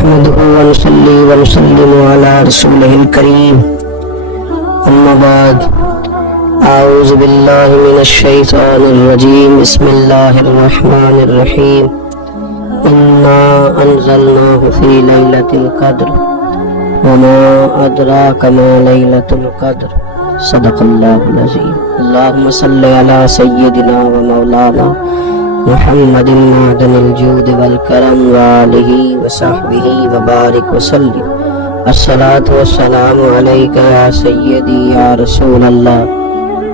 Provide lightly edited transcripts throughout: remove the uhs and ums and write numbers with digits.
نحمده ونصلي ونسلم على رسوله الكريم أما بعد أعوذ بالله من الشيطان الرجيم بسم الله الرحمن الرحيم إنا أنزلناه في ليلة القدر وما أدراك ما ليلة القدر صدق الله العظيم اللهم صل على سيدنا ومولانا محمد معدن الجود والكرم وآله وصحبه وبارك وسلم الصلاة والسلام عليك يا سيدي يا رسول الله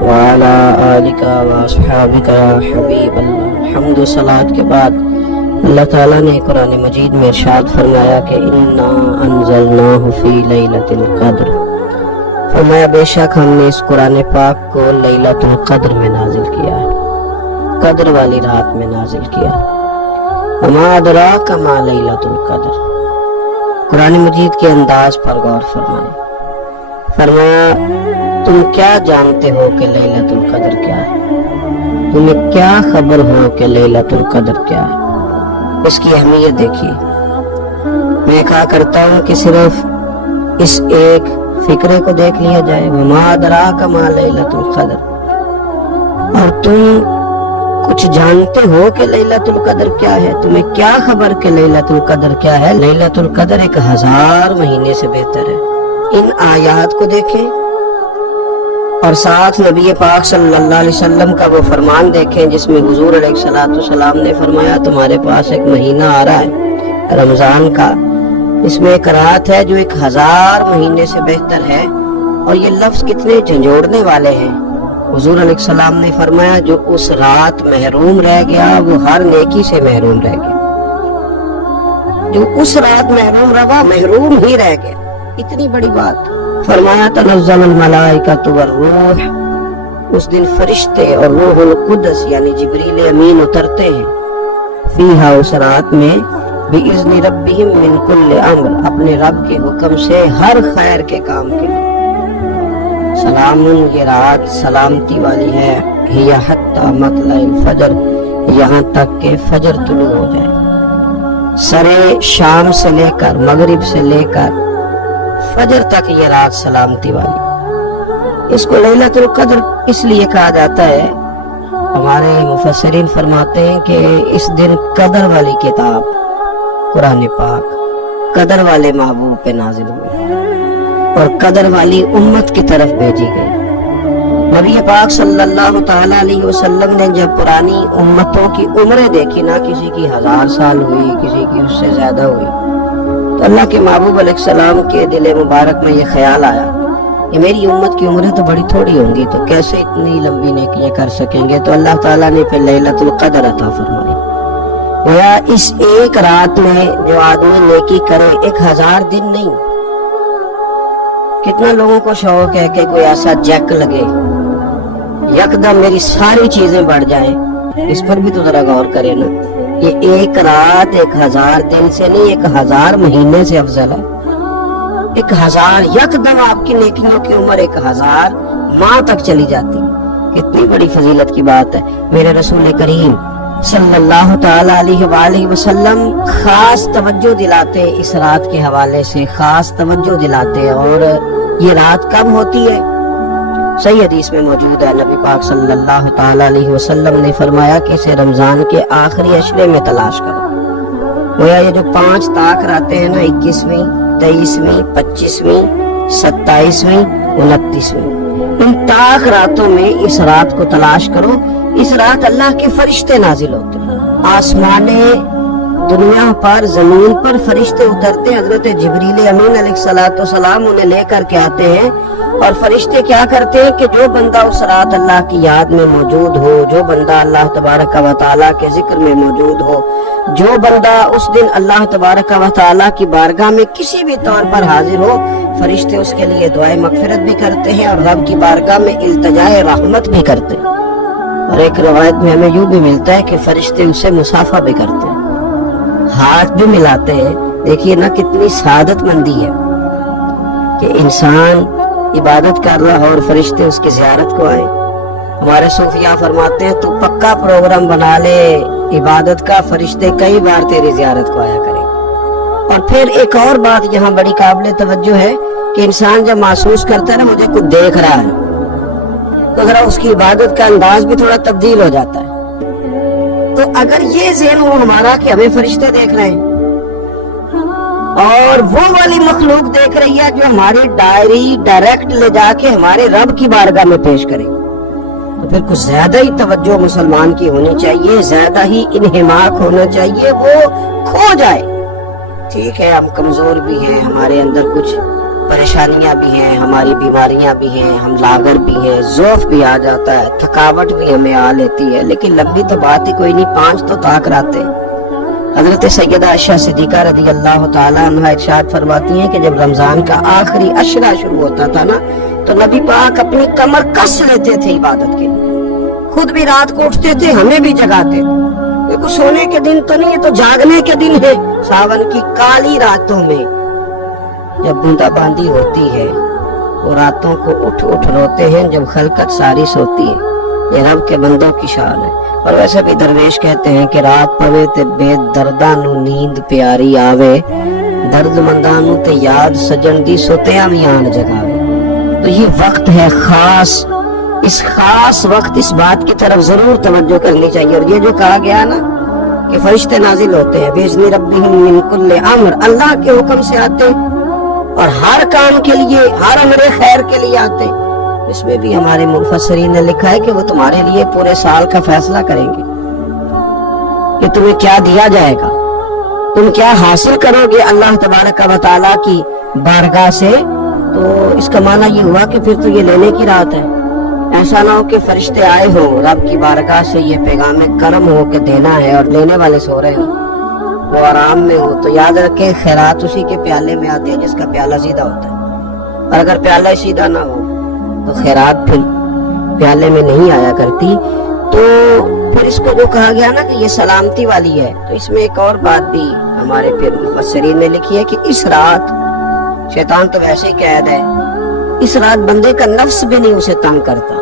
وعلى آلك واصحابك يا حبیب اللہ. حمد و صلاۃ کے بعد اللہ تعالیٰ نے قرآن مجید میں ارشاد فرمایا کہ انا انزلناہ فی لیلۃ القدر. فرمایا بے شک ہم نے اس قرآن پاک کو لیلۃ القدر میں نازل کیا ہے، قدر والی رات میں نازل کیا. وما ادراک ما لیلۃ القدر. قرآن مجید کے انداز پر غور فرمائیں. فرمایا تم کیا جانتے ہو کہ لیلۃ القدر کیا ہے؟ تمہیں کیا خبر ہو کہ لیلۃ القدر کیا ہے؟ اس کی اہمیت دیکھیے. میں کہا کرتا ہوں کہ صرف اس ایک فکرے کو دیکھ لیا جائے، وما ادراک ما لیلۃ القدر، اور تم کچھ جانتے ہو کہ لیلۃ القدر کیا ہے؟ تمہیں کیا خبر کہ لیلۃ القدر کیا ہے؟ لیلۃ القدر 1000 مہینے سے بہتر ہے. ان آیات کو دیکھیں اور ساتھ نبی پاک صلی اللہ علیہ وسلم کا وہ فرمان دیکھیں جس میں حضور علیہ السلام نے فرمایا تمہارے پاس ایک مہینہ آ رہا ہے رمضان کا، اس میں ایک رات ہے جو 1000 مہینے سے بہتر ہے. اور یہ لفظ کتنے جھنجھوڑنے والے ہیں. حضور علیہ السلام نے فرمایا جو اس رات محروم رہ گیا وہ ہر نیکی سے محروم رہ گیا. جو اس رات محروم رہا محروم ہی رہ گیا. اتنی بڑی بات. فرمایا تنزل الملائکۃ والروح، اس دن فرشتے اور روح القدس یعنی جبریل امین اترتے ہیں. فیہا، اس رات میں، بِإِذْنِ رَبِّهِمْ مِنْ كُلِّ أَمْرٍ، اپنے رب کے حکم سے ہر خیر کے کام کے لیے. سلام، یہ رات سلامتی والی ہے. ہی حتی مطلع الفجر، یہاں تک کہ فجر طلوع ہو جائے. سرے شام سے لے کر مغرب سے لے کر فجر تک یہ رات سلامتی والی. اس کو لیلۃ القدر اس لیے کہا جاتا ہے، ہمارے مفسرین فرماتے ہیں کہ اس دن قدر والی کتاب قرآن پاک قدر والے محبوب پہ نازل ہوئی اور قدر والی امت کی طرف بھیجی گئی. نبی پاک صلی اللہ تعالیٰ علیہ وسلم نے جب پرانی امتوں کی عمریں دیکھی، نہ کسی کی 1000 سال ہوئی، کسی کی اس سے زیادہ ہوئی، تو اللہ کے محبوب علیہ السلام کے دل مبارک میں یہ خیال آیا کہ میری امت کی عمریں تو بڑی تھوڑی ہوں گی، تو کیسے اتنی لمبی نیکیاں کر سکیں گے؟ تو اللہ تعالیٰ نے پھر لیلۃ القدر عطا فرمائی. گویا اس ایک رات میں جو آدمی نیکی کرے، 1000 دن نہیں. کتنا لوگوں کو شوق ہے کہ کوئی ایسا جیک لگے یکدم میری ساری چیزیں بڑھ جائیں. اس پر بھی تو ذرا غور کرے نا. یہ ایک رات 1000 دن سے نہیں، 1000 مہینے سے افضل ہے. 1000 یکدم آپ کی نیکیوں کی عمر 1000 ماہ تک چلی جاتی. کتنی بڑی فضیلت کی بات ہے. میرے رسول کریم صلی اللہ تعالی علیہ وآلہ وسلم خاص توجہ دلاتے اس رات کے حوالے سے، خاص توجہ دلاتے. اور یہ رات کب ہوتی ہے؟ صحیح حدیث میں موجود ہے. نبی پاک صلی اللہ تعالی علیہ وسلم نے فرمایا کہ اسے رمضان کے آخری عشرے میں تلاش کرو. گویا یہ جو 5 طاق راتیں ہیں نا، 21ویں، 23ویں، 25ویں، 27ویں، 29ویں، ان طاق راتوں میں اس رات کو تلاش کرو. اس رات اللہ کے فرشتے نازل ہوتے ہیں. آسمان دنیا پر، زمین پر فرشتے اترتے. حضرت جبریل امین علیہ السلام انہیں لے کر کے آتے ہیں. اور فرشتے کیا کرتے ہیں کہ جو بندہ اس رات اللہ کی یاد میں موجود ہو، جو بندہ اللہ تبارک و تعالیٰ کے ذکر میں موجود ہو، جو بندہ اس دن اللہ تبارک و تعالیٰ کی بارگاہ میں کسی بھی طور پر حاضر ہو، فرشتے اس کے لیے دعائے مغفرت بھی کرتے ہیں اور رب کی بارگاہ میں التجائے رحمت بھی کرتے ہیں. اور ایک روایت میں ہمیں یوں بھی ملتا ہے کہ فرشتے اس سے مصافحہ بھی کرتے ہیں، ہاتھ بھی ملاتے ہیں. دیکھیے نا کتنی سعادت مندی ہے کہ انسان عبادت کر رہا اور فرشتے اس کی زیارت کو آئے. ہمارے صوفیاء فرماتے ہیں تو پکا پروگرام بنا لے عبادت کا، فرشتے کئی بار تیری زیارت کو آیا کریں. اور پھر ایک اور بات یہاں بڑی قابل توجہ ہے کہ انسان جب محسوس کرتا ہے نا مجھے کچھ دیکھ رہا ہے تو ذرا اس کی عبادت کا انداز بھی تھوڑا تبدیل ہو جاتا ہے. تو اگر یہ ذہن ہو ہمارا کہ ہمیں فرشتے دیکھ رہے ہیں اور وہ والی مخلوق دیکھ رہی ہے جو ہماری ڈائری ڈائریکٹ لے جا کے ہمارے رب کی بارگاہ میں پیش کرے, تو پھر کچھ زیادہ ہی توجہ مسلمان کی ہونی چاہیے, زیادہ ہی انہماک ہونا چاہیے, وہ کھو جائے. ٹھیک ہے ہم کمزور بھی ہیں, ہمارے اندر کچھ پریشانیاں بھی ہیں, ہماری بیماریاں بھی ہیں, ہم لاغر بھی ہیں, ضعف بھی آ جاتا ہے, تھکاوٹ بھی ہمیں آ لیتی ہے, لیکن لمبی تو بات ہی کوئی نہیں, 5 تو طاق رہتے. حضرت سیدہ عائشہ صدیقہ رضی اللہ تعالیٰ عنہ ارشاد فرماتی ہیں کہ جب رمضان کا آخری عشرہ شروع ہوتا تھا نا تو نبی پاک اپنی کمر کس لیتے تھے عبادت کے, خود بھی رات کو اٹھتے تھے, ہمیں بھی جگاتے تھے. دیکھو سونے کے دن تو نہیں ہے, تو جاگنے کے دن ہے. ساون کی کالی راتوں میں جب بوندا باندی ہوتی ہے وہ راتوں کو اٹھ اٹھ روتے ہیں جب خلقت ساری سوتی ہے. یہ رب کے بندوں کی شان ہے. اور ویسے بھی درویش کہتے ہیں کہ رات پوے تے بے درداں نو نیند پیاری آوے, درد منداں نو تے یاد سجن دی سوتیاں وی آن جگاوے. تو یہ وقت ہے خاص, اس خاص وقت اس بات کی طرف ضرور توجہ کرنی چاہیے. اور یہ جو کہا گیا نا کہ فرشتے نازل ہوتے ہیں بِإِذْنِ رَبِّهِمْ مِنْ كُلِّ أَمْرٍ, اللہ کے حکم سے آتے اور ہر کام کے لیے, ہر امر خیر کے لیے آتے. اس میں بھی ہمارے مفسرین نے لکھا ہے کہ وہ تمہارے لیے پورے سال کا فیصلہ کریں گے کہ تمہیں کیا دیا جائے گا, تم کیا حاصل کرو گے اللہ تبارک و تعالیٰ کی بارگاہ سے. تو اس کا معنی یہ ہوا کہ پھر تو یہ لینے کی رات ہے. ایسا نہ ہو کہ فرشتے آئے ہو رب کی بارگاہ سے یہ پیغام کرم ہو کہ دینا ہے اور لینے والے سو رہے ہوں, وہ آرام میں ہو. تو یاد رکھیں خیرات اسی کے پیالے میں آتے ہیں جس کا پیالہ سیدھا ہوتا ہے, اور اگر پیالہ سیدھا نہ ہو تو خیرات پھر پیالے میں نہیں آیا کرتی. تو پھر اس کو جو کہا گیا نا کہ یہ سلامتی والی ہے, تو اس میں ایک اور بات بھی ہمارے پھر مفسرین نے لکھی ہے کہ اس رات شیطان تو ویسے ہی قید ہے, اس رات بندے کا نفس بھی نہیں اسے تنگ کرتا.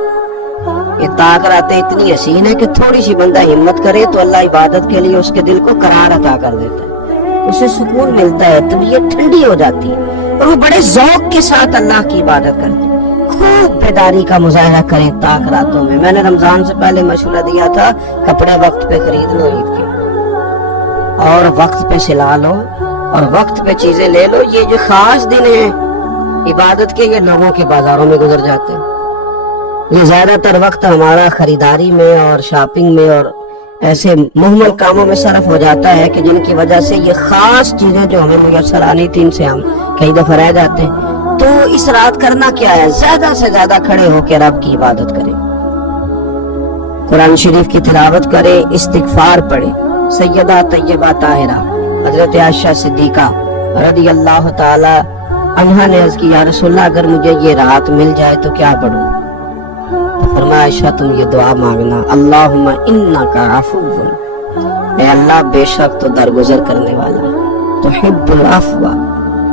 یہ طاق راتیں اتنی حسین ہے کہ تھوڑی سی بندہ ہمت کرے تو اللہ عبادت کے لیے اس کے دل کو قرار عطا کر دیتا ہے, اسے سکون ملتا ہے, طبیعت ٹھنڈی ہو جاتی ہے اور وہ بڑے ذوق کے ساتھ اللہ کی عبادت کرتے ہیں. خوب بیداری کا مظاہرہ کریں طاق راتوں میں. میں نے رمضان سے پہلے مشورہ دیا تھا کپڑے وقت پہ خرید لو عید کے, اور وقت پہ سلا لو, اور وقت پہ چیزیں لے لو. یہ جو خاص دن ہیں عبادت کے, یہ لوگوں کے بازاروں میں گزر جاتے ہیں. یہ زیادہ تر وقت ہمارا خریداری میں اور شاپنگ میں اور ایسے مہمل کاموں میں صرف ہو جاتا ہے کہ جن کی وجہ سے یہ خاص چیزیں جو ہمیں میسر آنی تھی ان سے ہم کئی دفعہ رہ جاتے ہیں. تو اس رات کرنا کیا ہے, زیادہ سے زیادہ کھڑے ہو کے رب کی عبادت کریں, قرآن شریف کی تلاوت کریں, استغفار پڑھیں. سیدہ طیبہ طاہرہ حضرت عائشہ صدیقہ رضی اللہ تعالی عنہا نے عرض کی یا رسول اللہ اگر مجھے یہ رات مل جائے تو کیا پڑھوں؟ فرمایا عائشہ تم یہ دعا مانگنا, اللہم انکا عفو, اے اللہ بے شک تو درگزر کرنے والا, تحب العفو,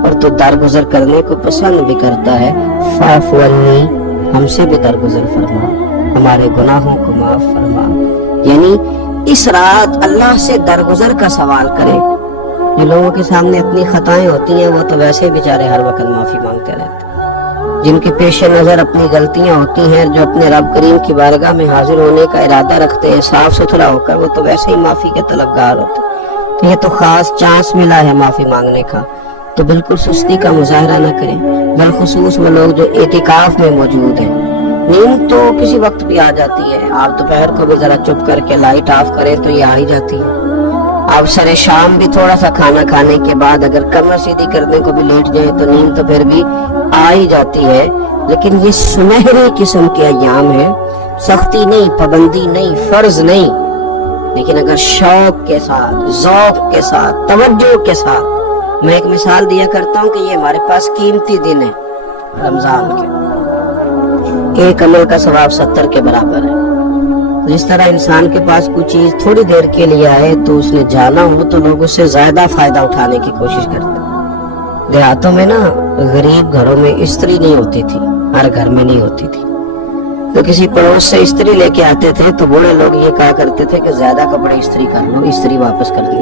اور تو درگزر کرنے کو پسند بھی کرتا ہے, فاعف عنی, ہم سے بھی درگزر فرما, ہمارے گناہوں کو معاف فرما. یعنی اس رات اللہ سے درگزر کا سوال کرے. جو لوگوں کے سامنے اپنی خطائیں ہوتی ہیں وہ تو ویسے بیچارے ہر وقت معافی مانگتے رہتے ہیں. جن کے پیش نظر اپنی غلطیاں ہوتی ہیں, جو اپنے رب کریم کی بارگاہ میں حاضر ہونے کا ارادہ رکھتے ہیں صاف ستھرا ہو کر, وہ تو ویسے ہی معافی کے طلبگار ہوتے ہیں. تو یہ تو خاص چانس ملا ہے معافی مانگنے کا, تو بالکل سستی کا مظاہرہ نہ کریں. بالخصوص وہ لوگ جو اعتکاف میں موجود ہیں, نیند تو کسی وقت بھی آ جاتی ہے, آپ دوپہر کو بھی ذرا چپ کر کے لائٹ آف کریں تو یہ آ ہی جاتی ہے. آپ سر شام بھی تھوڑا سا کھانا کھانے کے بعد اگر کمر سیدھی کرنے کو بھی لیٹ جائے تو نیند تو پھر بھی آ ہی جاتی ہے. لیکن یہ سنہری قسم کے ایام ہے, سختی نہیں, پابندی نہیں, فرض نہیں, لیکن اگر شوق کے ساتھ, ذوق کے ساتھ, توجہ کے ساتھ. میں ایک مثال دیا کرتا ہوں کہ یہ ہمارے پاس قیمتی دن ہے رمضان کے, ایک عمل کا ثواب 70 کے برابر ہے. جس طرح انسان کے پاس کوئی چیز تھوڑی دیر کے لیے آئے تو اس نے جانا ہو تو لوگ اس سے زیادہ فائدہ اٹھانے کی کوشش کرتے ہیں. دیہاتوں میں نا غریب گھروں میں استری نہیں ہوتی تھی, ہر گھر میں نہیں ہوتی تھی, تو کسی پڑوس سے استری لے کے آتے تھے تو بوڑھے لوگ یہ کہا کرتے تھے کہ زیادہ کپڑے استری کر لو, استری واپس کر دیں.